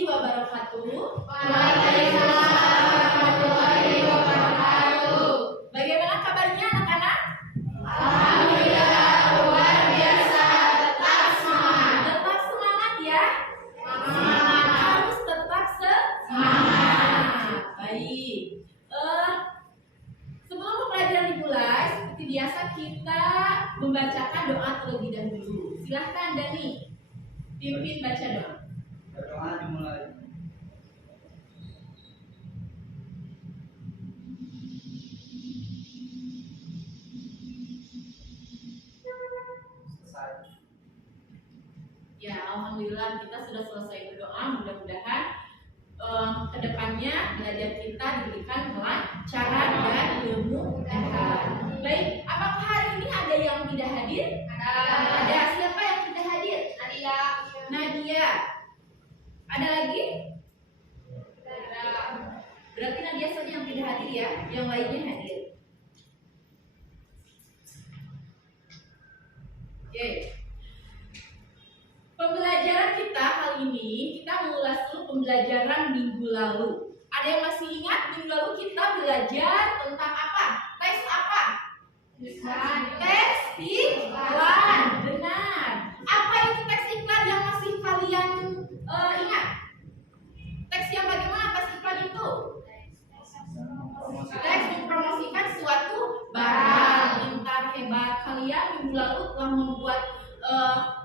warahmatullahi wabarakatuh. Waalaikumsalam warahmatullahi wabarakatuh. Bagaimana kabarnya anak-anak? Alhamdulillah luar biasa, tetap semangat. Tetap semangat ya. Semangat. Harus tetap semangat. Baik. Sebelum pembelajaran dimulai, seperti biasa kita membacakan doa terlebih dahulu. Silahkan Dani, pimpin baca doa. Doa dimulai. Selesai. Ya, alhamdulillah kita sudah selesai berdoa. Mudah-mudahan kedepannya belajar kita diberikan kelancaran dan kemudahan. Baik, apakah hari ini ada yang tidak hadir? Ada. Siapa yang tidak hadir? Nadia. Ada lagi? Berarti Nadia saja yang tidak hadir ya, yang lainnya hadir. Oke. Pembelajaran kita kali ini kita mengulas dulu pembelajaran minggu lalu. Ada yang masih ingat minggu lalu kita belajar tentang apa? Tes apa? Tes iklan. Benar. Apa itu tes iklan yang masih kalian ingat? Teks yang bagaimana tes iklan itu? Teks mempromosikan suatu barang. Pintar, hebat. Kalian minggu lalu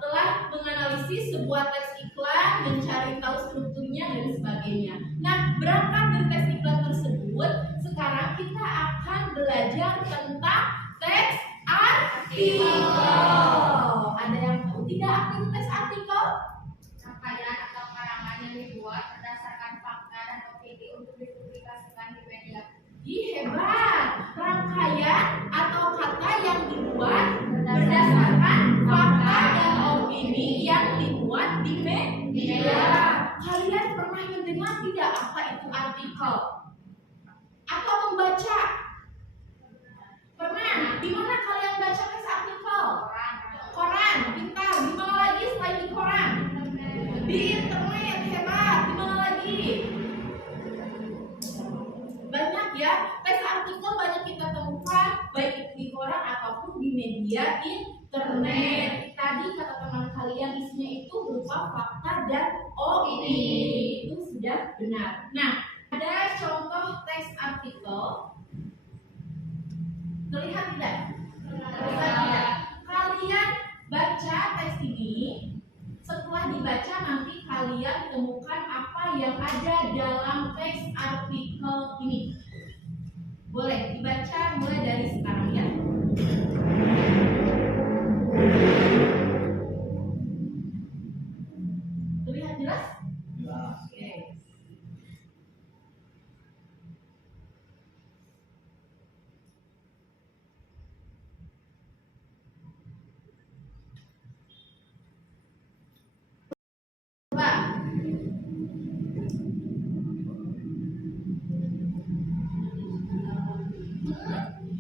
telah menganalisis sebuah teks iklan, mencari tahu strukturnya dan sebagainya. Nah, berangkat dari teks iklan tersebut, sekarang kita akan belajar tentang teks artikel. Ada yang tahu tidak arti teks artikel? Rangkaian atau karangan yang dibuat berdasarkan fakta dan opini untuk dipublikasikan di media. Hebat. Rangkaian atau kata yang dibuat berdasarkan fakta dan opini yang dibuat di media. Kalian pernah mendengar tidak apa itu artikel? Atau membaca? Pernah? Di mana kalian baca teks artikel? Koran. Pintar. Di mana lagi selain di koran? Di internet. Hebat. Di mana lagi? Banyak ya. Teks artikel banyak kita temukan baik itu di koran ataupun di media internet. Tadi kata teman kalian isinya itu berupa fakta dan opini. Itu sudah benar. Nah, ada contoh teks artikel. Terlihat tidak? Terlihat tidak? Kalian baca teks ini. Setelah dibaca nanti kalian temukan apa yang ada dalam teks artikel ini. Boleh dibaca mulai dari sekarang ya. Terlihat jelas? Jelas. Oke. Coba.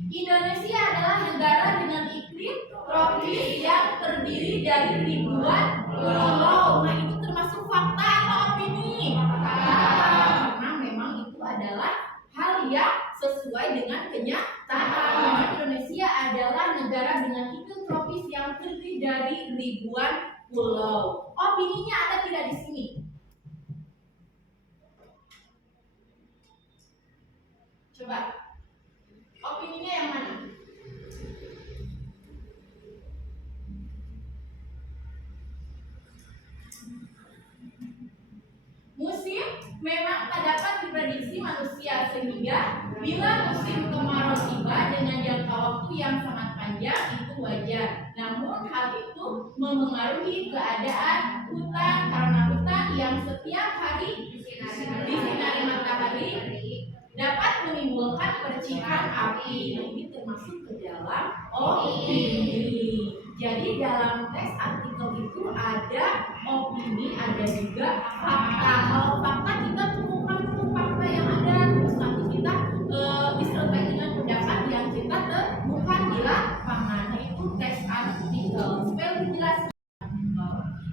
Indonesia adalah negara dengan iklim tropis yang terdiri dari ribuan pulau. Nah, itu termasuk fakta atau opini? Karena memang itu adalah hal yang sesuai dengan kenyataan. Memang Indonesia adalah negara dengan iklim tropis yang terdiri dari ribuan pulau. Opininya ada tidak di sini? Coba. Opininya yang mana? Musim memang tak dapat diprediksi manusia, sehingga bila musim kemarau tiba dengan jangka waktu yang sangat panjang itu wajar. Namun hal itu memengaruhi keadaan hutan karena hutan yang setiap hari disinari matahari dapat menimbulkan percikan api. Nah, ini termasuk ke dalam opini. Jadi dalam teks artikel itu ada opini, ada juga fakta. Kalau fakta kita temukan dulu fakta yang ada, terus nanti kita disertai dengan pendapat yang kita temukan di lapangan. Nah, itu teks artikel. Supaya lebih jelas.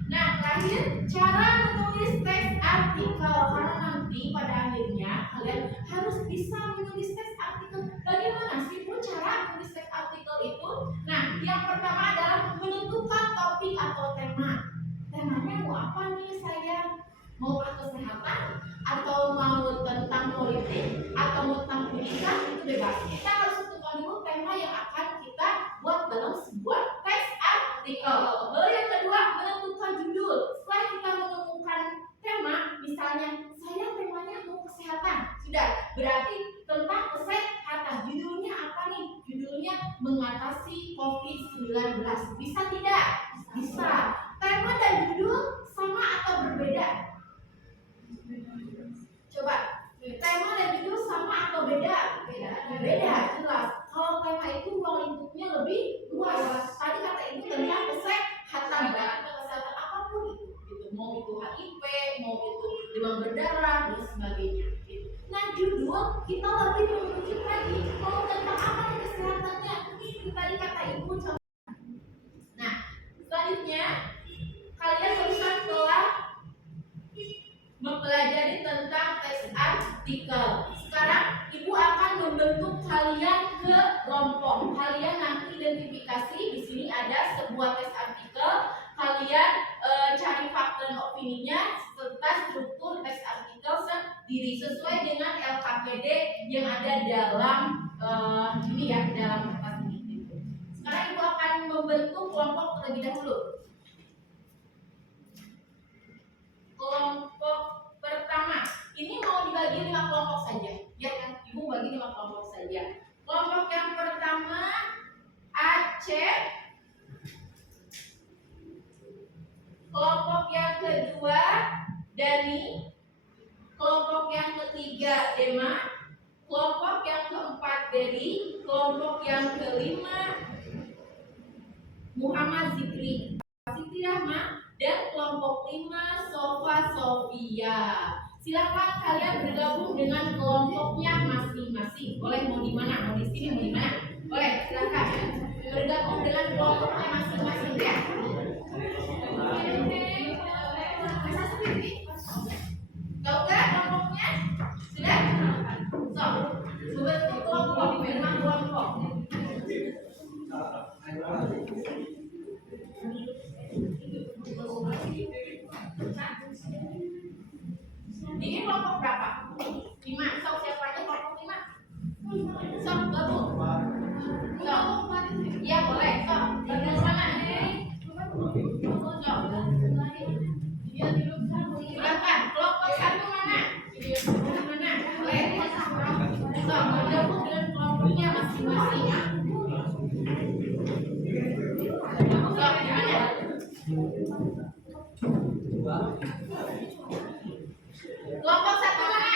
Nah, terakhir cara menulis teks artikel, karena nanti pada akhirnya kalian harus bisa menulis teks artikel. Bagaimana sih Bu cara menulis teks artikel itu? Nah, yang pertama adalah menentukan topik atau tema. Temanya mau apa nih saya? Mau kesehatan atau mau tentang politik atau mau tentang pendidikan, itu bebas. Kita harus tentukan dulu tema yang akan kita buat dalam sebuah teks artikel. Lalu yang kedua, menentukan judul. Setelah kita menemukan tema, misalnya saya temanya mau kesehatan, sudah berarti tentang kesehatan. Judulnya apa nih? Judulnya mengatasi COVID-19. Bisa tidak? Bisa. Tema dan judul sama atau berbeda? Coba, tema dan judul sama atau beda? Beda, jelas. Kalau tema itu ruang lingkupnya lebih luas. Tadi kata Ibu tentang kesehatan, berarti kesehatan apapun itu, gitu. Mau itu HIV, mau itu demam berdarah dan sebagainya. Gitu. Nah, judul kita lebih merujuk lagi. Mau tentang apa nih kesehatannya? Itu tadi kata Ibu. Nah, selanjutnya kalian barusan telah mempelajari tentang teks artikel. Sekarang Ibu akan membentuk kalian ke kelompok. Kalian nanti identifikasi di sini ada sebuah teks artikel. Kalian cari fakta dan opininya serta struktur teks artikel sendiri sesuai dengan LKPD yang ada dalam ini ya, dalam kertas ini. Sekarang Ibu akan membentuk kelompok terlebih dahulu. Kelompok pertama, ini mau dibagi 5 kelompok saja, ya kan? Ibu bagi 5 kelompok saja. Kelompok yang pertama Aceh, kelompok yang kedua Dani, kelompok yang ketiga Dema, kelompok yang keempat Dery, kelompok yang kelima Muhammad Zikri, Siti Rahma, dan kelompok 5 Sofa Sofia. Silakan kalian bergabung dengan kelompoknya masing-masing. Boleh mau di mana? Mau di sini, mau di mana? Boleh, silakan bergabung dengan kelompoknya masing-masing ya. Tahu kan kelompoknya? Sudah? So, membentuk kelompok dengan kelompok. Ini kelompok berapa? 5. Sok siapa aja kelompok 5? Sok gabung. Sok. Ya boleh. Sok. Gabung mana? Sok. Silakan. Kelompok 1 mana? Mana? Boleh. Sok. Bergabung dengan kelompoknya masing-masing. Sok. Gimana? Kelompok 1 mana?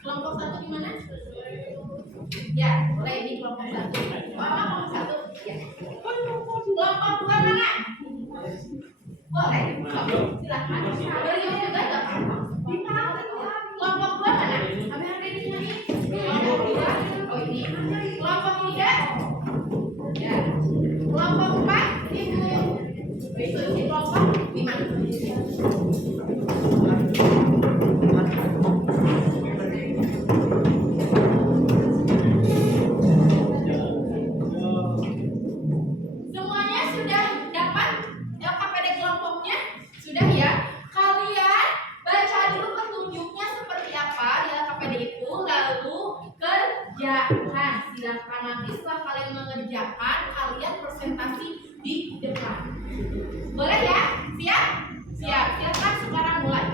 Kelompok 1 di mana? Ya, boleh ini kelompok 1. Kelompok 1. Ya. Kelompok 2 mana? Boleh. Silakan. Beliau juga enggak apa-apa. Kelompok 2 mana? Ada di sini. Kelompok 2. Oh ini. Kelompok 3. Ya. Kelompok 4 ini. Itu kelompok 5. Semuanya sudah dapat LKPD kelompoknya? Sudah ya? Kalian baca dulu petunjuknya seperti apa di LKPD itu, lalu kerjakan. Silakan nanti setelah kalian mengerjakan, kalian presentasi di depan. Boleh ya? Siap? Siap. Silakan sekarang mulai.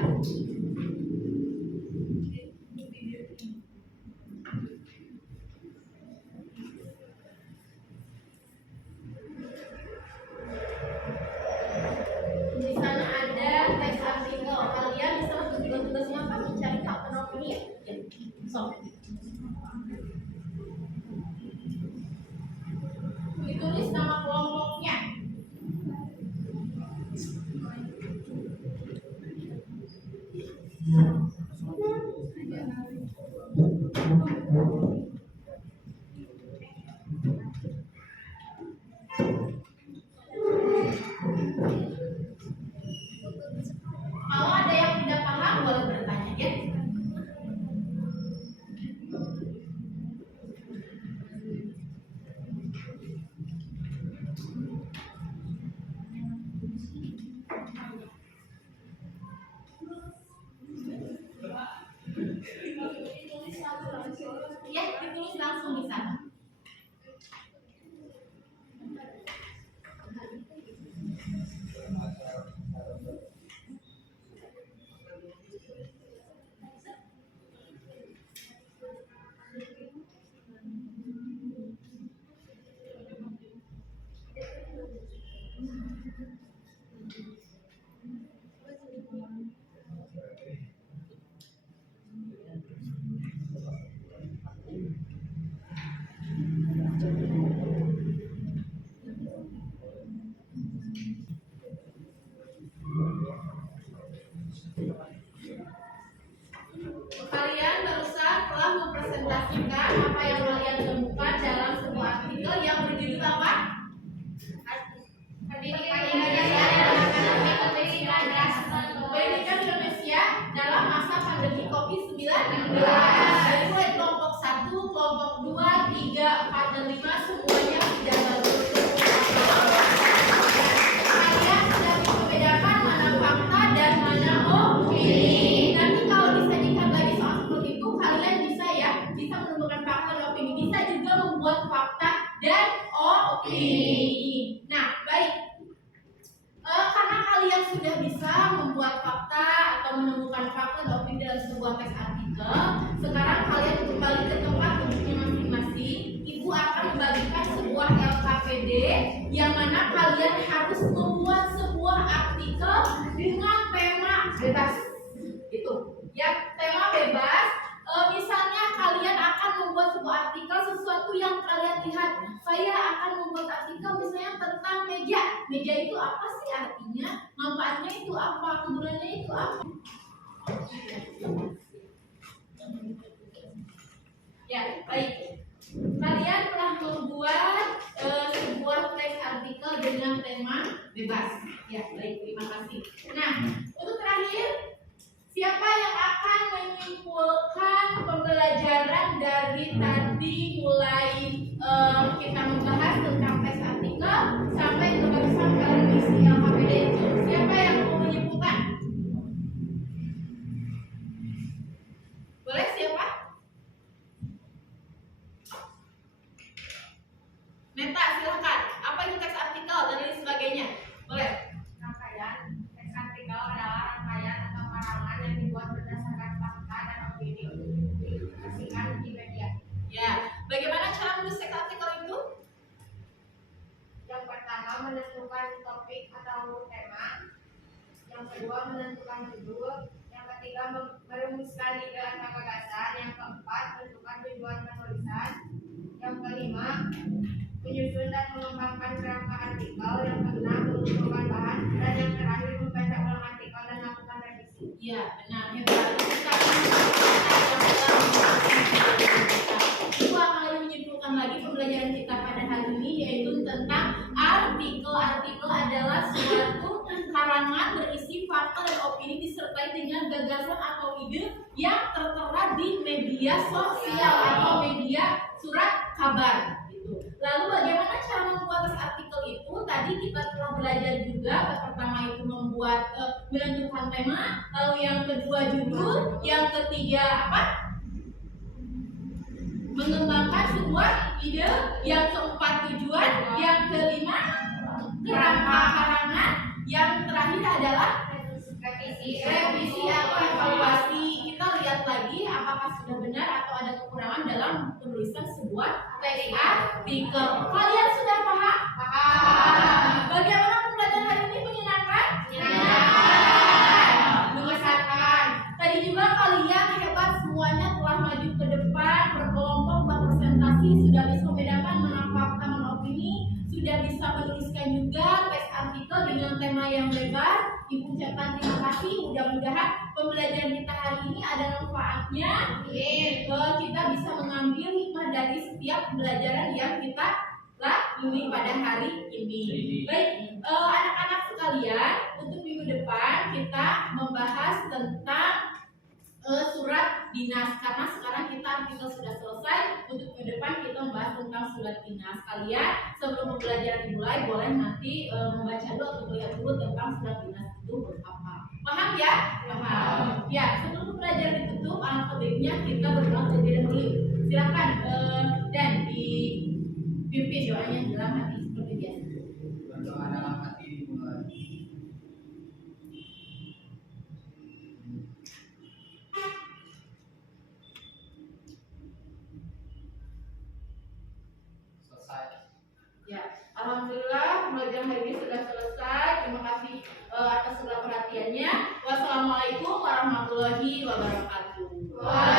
Di sana ada teks artikel. Kalian bisa langsung tugas-tugasnya apa? Mencari fakta dan opini ya? Ya. So. Ditulis nama kelompoknya. Kalau ada Kalian barusan telah mempresentasikan apa yang kalian temukan dalam sebuah artikel yang berjudul apa? Pendidikan Indonesia dalam masa pandemi COVID-19. Dari mulai kelompok 1, kelompok 2, 3, 4, dan 5 semuanya sudah bagus. Kalian sudah bisa membedakan mana fakta dan mana opini. Nanti kalau disajikan lagi soal seperti itu, kalian bisa menemukan fakta dan opini. Bisa juga membuat fakta dan opini. Nah, baik. Karena kalian sudah bisa membuat fakta atau menemukan fakta dan opini dalam sebuah teks artikel, sekarang kalian kembali ke tempat duduknya masing-masing. Ibu akan membagikan sebuah LKPD yang mana kalian harus membuat sebuah artikel dengan tema bebas. Itu, ya, tema bebas. Misalnya kalian akan membuat sebuah artikel sesuatu yang kalian lihat. Saya akan membuat artikel misalnya tentang meja. Meja itu apa sih artinya? Manfaatnya itu apa? Kegunaannya itu apa? Ya, baik. Kalian telah membuat sebuah teks artikel dengan tema bebas. Ya, baik. Terima kasih. Nah, untuk terakhir, siapa yang akan menyimpulkan pembelajaran dari tadi mulai kita membahas tentang teks artikel sampai ke barusan kalian isi LKPD itu? Siapa yang mau menyimpulkan? Boleh siapa? Neta, silakan. Apa itu teks artikel dan lain sebagainya? Boleh. Rangkaian teks artikel adalah rangkaian atau karangan yang dibuat berdasarkan fakta dan opini untuk dipublikasikan di media. Ya, bagaimana cara menulis teks artikel itu? Yang pertama menentukan topik atau tema, yang kedua menentukan judul, yang ketiga merumuskan ide atau gagasan, yang keempat menentukan tujuan penulisan, yang kelima menyusun dan mengembangkan kerangka artikel, yang keenam mengumpulkan bahan, dan yang terakhir membaca ulang artikel dan melakukan revisi. Ya, benar. Hebat. Ibu akan menyimpulkan lagi pembelajaran kita pada hari ini, yaitu tentang artikel. Artikel adalah suatu karangan berisi fakta dan opini disertai dengan gagasan atau ide yang tertera di media sosial atau media surat kabar. Lalu bagaimana cara membuat teks artikel itu? Tadi kita telah belajar juga. Pertama itu membuat menentukan tema, lalu yang kedua judul, yang ketiga apa? Mengembangkan sebuah ide, yang keempat tujuan, yang kelima kerangka karangan, yang terakhir adalah revisi atau evaluasi. Kita lihat lagi apakah sudah benar atau ada kekurangan dalam penulisan sebuah teks artikel. Kalian sudah paham? Paham. Bagaimana pembelajaran hari ini? Menyenangkan? Mengesankan. Tadi juga kalian hebat, semuanya telah maju ke depan, berkelompok, berpresentasi, sudah bisa membedakan mana fakta, mana opini, sudah bisa menuliskan juga teks artikel dengan tema yang bebas. Ibu ucapkan terima kasih. Mudah-mudahan pembelajaran kita hari ini ada manfaatnya. Kita bisa mengambil hikmah dari setiap pembelajaran yang kita lalui pada hari ini. Baik, anak-anak sekalian, untuk minggu depan kita membahas tentang surat dinas, karena sekarang kita artikel sudah selesai. Untuk minggu depan kita membahas tentang surat dinas. Kalian sebelum pembelajaran dimulai boleh nanti membaca dulu atau melihat dulu tentang surat dinas itu apa. Paham ya? Paham. Ya, sebelum pembelajaran ditutup, alangkah baiknya kita berdoa terlebih dahulu. Silakan dan dipimpin doanya dalam hati seperti biasa. Berdoa dalam hati dimulai. Ya, alhamdulillah pembelajaran hari ini sudah selesai. warahmatullahi wabarakatuh.